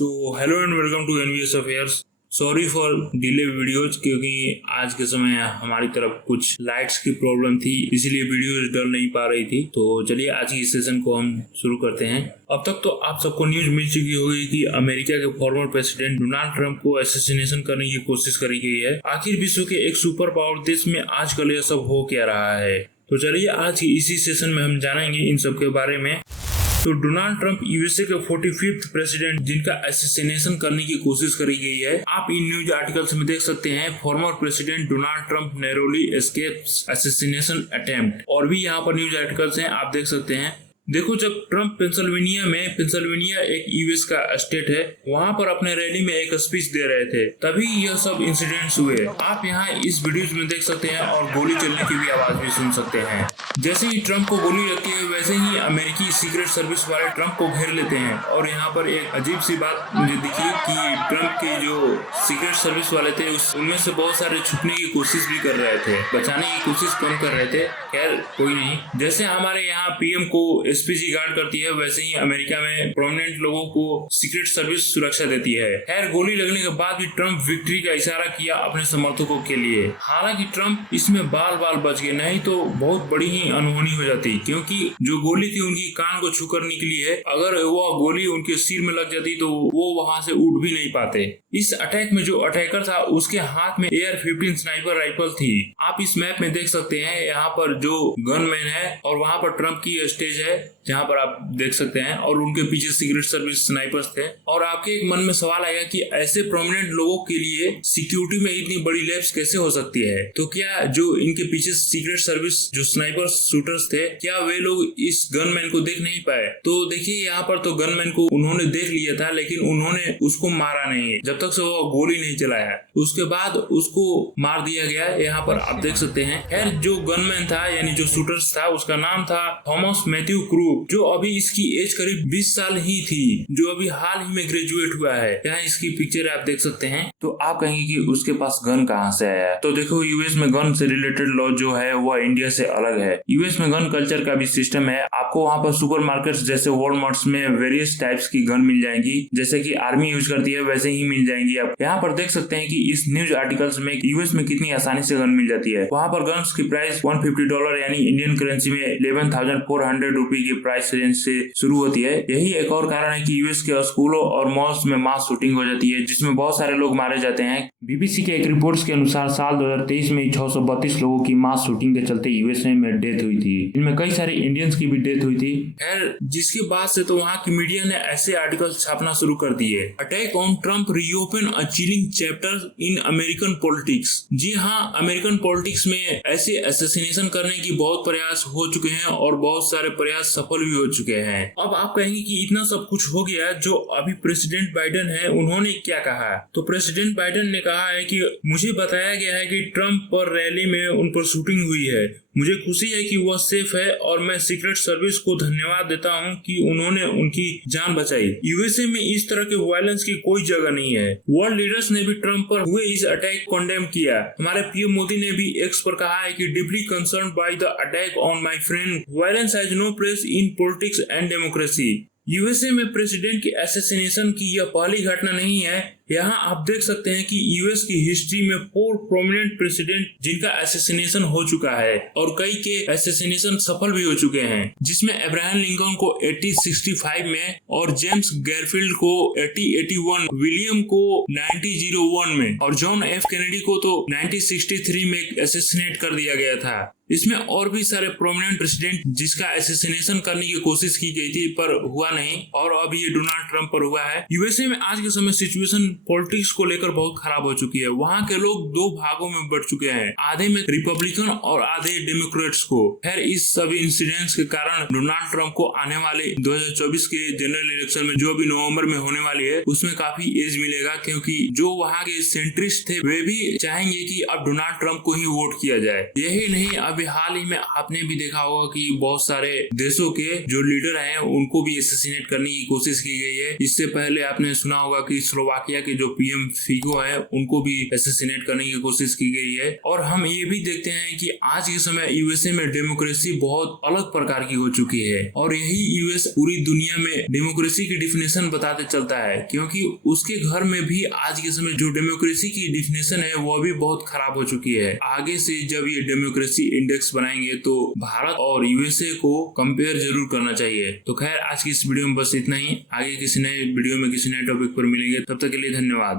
So hello and welcome to NVS affairs. Sorry for delay videos, क्योंकि आज के समय हमारी तरफ कुछ लाइट्स की प्रॉब्लम थी, इसीलिए वीडियोज डल नहीं पा रही थी। तो चलिए आज की सेशन को हम शुरू करते हैं। अब तक तो आप सबको न्यूज मिल चुकी होगी कि अमेरिका के फॉर्मर प्रेसिडेंट डोनाल्ड ट्रंप को असैसिनेशन करने की कोशिश करी गई है। आखिर विश्व के एक सुपर पावर देश में आजकल यह सब हो क्या रहा है, तो चलिए आज की इसी सेशन में हम जानेंगे इन सब के बारे में। तो डोनाल्ड ट्रंप यूएसए के 45th प्रेसिडेंट जिनका असैसिनेशन करने की कोशिश करी गई है। आप इन न्यूज आर्टिकल्स में देख सकते हैं, former president Donald Trump narrowly escapes assassination attempt, और भी यहाँ पर न्यूज आर्टिकल्स हैं, आप देख सकते हैं। देखो, जब ट्रंप पेंसिल्वेनिया एक यूएस का स्टेट है, वहां पर अपने रैली में एक स्पीच दे रहे थे, तभी यह सब इंसिडेंट्स हुए। आप यहाँ इस वीडियोज में देख सकते हैं और गोली चलने की भी आवाज भी सुन सकते हैं। जैसे ही ट्रंप को गोली लगती है, वैसे ही अमेरिकी सीक्रेट सर्विस वाले ट्रंप को घेर लेते हैं। और यहाँ पर एक अजीब सी बात मुझे दिखी कि ट्रंप के जो सीक्रेट सर्विस वाले थे उनमें से बहुत सारे छुपने की कोशिश भी कर रहे थे, बचाने की कोशिश कम कर रहे थे। खैर कोई नहीं, जैसे हमारे यहाँ पीएम को एसपीजी गार्ड करती है, वैसे ही अमेरिका में प्रोमिनेंट लोगों को सीक्रेट सर्विस सुरक्षा देती है। खैर गोली लगने के बाद भी ट्रंप विक्ट्री का इशारा किया अपने समर्थकों के लिए। हालांकि ट्रंप इसमें बाल बच गए, नहीं तो बहुत बड़ी ही अनहोनी हो जाती, क्योंकि जो गोली थी उनकी कान को छूकर निकली है। अगर वह गोली उनके सिर में लग जाती तो वो वहां से उठ भी नहीं पाते। इस अटैक में जो अटैकर था उसके हाथ में AR-15 स्नाइपर राइफल थी। आप इस मैप में देख सकते हैं, यहाँ पर जो गनमैन है और वहां पर ट्रंप की स्टेज है जहां पर आप देख सकते हैं, और उनके पीछे सीक्रेट सर्विस स्नाइपर्स थे। और आपके एक मन में सवाल आएगा कि ऐसे प्रोमिनेंट लोगों के लिए सिक्योरिटी में इतनी बड़ी लैब्स कैसे हो सकती है? तो क्या जो इनके पीछे सीक्रेट सर्विस जो स्नाइपर शूटर्स थे, क्या वे लोग इस गनमैन को देख नहीं पाए? तो देखिए, यहाँ पर तो गनमैन को उन्होंने देख लिया था, लेकिन उन्होंने उसको मारा नहीं जब तक से वो गोली नहीं चलाया। उसके बाद उसको मार दिया गया, यहाँ पर आप देख सकते हैं। खैर जो गनमैन था यानी जो शूटर्स था, उसका नाम था थॉमस मैथ्यू क्रू, जो अभी इसकी एज करीब 20 साल ही थी, जो अभी हाल ही में ग्रेजुएट हुआ है। यहाँ इसकी पिक्चर आप देख सकते हैं। तो आप कहेंगे कि उसके पास गन कहाँ से आया? तो देखो, यूएस में गन से रिलेटेड लॉ जो है वह इंडिया से अलग है। यूएस में गन कल्चर का भी सिस्टम है। आपको वहाँ पर सुपर मार्केट्स जैसे वॉलमार्ट्स में वेरियस टाइप्स की गन मिल जाएंगी, जैसे कि आर्मी यूज करती है वैसे ही मिल जाएंगी। आप यहाँ पर देख सकते हैं कि इस न्यूज आर्टिकल्स में यूएस में कितनी आसानी से गन मिल जाती है। वहाँ पर गन्स की प्राइस $150 यानी इंडियन करेंसी में 11,400 रुपए की प्राइस रेंज से शुरू होती है। यही एक और कारण है कि यूएस के स्कूलों और मॉल्स में मास शूटिंग हो जाती है, जिसमें बहुत सारे लोग मारे जाते हैं। बीबीसी के एक रिपोर्ट्स के अनुसार साल 2023 में 632 लोगों की मास शूटिंग के चलते यूएसए में डेथ हुई थी। इनमें कई सारे इंडियंस की भी डेथ हुई थी। खैर जिसके बाद से तो वहाँ की मीडिया ने ऐसे आर्टिकल छापना शुरू कर दिए। Attack on Trump reopen a chilling chapter in American politics. जी हाँ, अमेरिकन पॉलिटिक्स में ऐसे असैसिनेशन करने की बहुत प्रयास हो चुके हैं और बहुत सारे प्रयास सफल भी हो चुके हैं। अब आप कहेंगे कि इतना सब कुछ हो गया, जो अभी प्रेसिडेंट बाइडेन है उन्होंने क्या कहा? तो प्रेसिडेंट बाइडेन ने कहा है कि मुझे बताया गया है कि ट्रंप पर रैली में उन पर शूटिंग हुई है। मुझे खुशी है कि वह सेफ है और मैं सीक्रेट सर्विस को धन्यवाद देता हूं कि उन्होंने उनकी जान बचाई। यूएसए में इस तरह के वायलेंस की कोई जगह नहीं है। वर्ल्ड लीडर्स ने भी ट्रंप पर हुए इस अटैक को कंडेम किया। हमारे पीएम मोदी ने भी एक्स पर कहा है कि deeply concerned by the attack on my friend, violence has no place in politics and democracy. USA में प्रेसिडेंट के असैसिनेशन की यह पहली घटना नहीं है। यहाँ आप देख सकते हैं कि यूएस की हिस्ट्री में 4 प्रोमिनेंट प्रेसिडेंट जिनका असैसिनेशन हो चुका है, और कई के असैसिनेशन सफल भी हो चुके हैं, जिसमें अब्राहम लिंकन को 1865 में और जेम्स गैरफील्ड को 1881, विलियम को 1901 में और जॉन एफ कैनेडी को तो 1963 में असैसिनेट कर दिया गया था। इसमें और भी सारे प्रोमिनेंट प्रेसिडेंट जिसका असैसिनेशन करने की कोशिश की गई थी पर हुआ नहीं, और अब ये डोनाल्ड ट्रंप पर हुआ है। यूएसए में आज के समय सिचुएशन पॉलिटिक्स को लेकर बहुत खराब हो चुकी है। वहाँ के लोग 2 भागों में बढ़ चुके हैं, आधे में रिपब्लिकन और आधे डेमोक्रेट्स को। खैर इस सभी इंसिडेंट्स के कारण डोनाल्ड ट्रंप को आने वाले 2024 के जनरल इलेक्शन में, जो अभी नवंबर में होने वाली है, उसमें काफी एज मिलेगा, क्योंकि जो वहाँ के सेंट्रिस्ट थे वे भी चाहेंगे कि अब डोनाल्ड ट्रंप को ही वोट किया जाए। यही नहीं, अभी हाल ही में आपने भी देखा होगा कि बहुत सारे देशों के जो लीडर हैं उनको भी असैसिनेट करने की कोशिश की गई है। इससे पहले आपने सुना होगा कि स्लोवाकिया के के जो पीएम फिगो है उनको भी असैसिनेट करने की कोशिश की गई है। और हम ये भी देखते हैं कि आज के समय यूएसए में डेमोक्रेसी बहुत अलग प्रकार की हो चुकी है और यही यूएस पूरी दुनिया में डेमोक्रेसी की डिफिनेशन बताते चलता है, क्योंकि उसके घर में भी आज के समय जो डेमोक्रेसी की डिफिनेशन है वो भी बहुत खराब हो चुकी है। आगे से जब ये डेमोक्रेसी इंडेक्स बनाएंगे तो भारत और यूएसए को कंपेयर जरूर करना चाहिए। तो खैर आज की इस वीडियो में बस इतना ही। आगे किसी नए वीडियो में किसी नए टॉपिक पर मिलेंगे, तब तक के लिए धन्यवाद।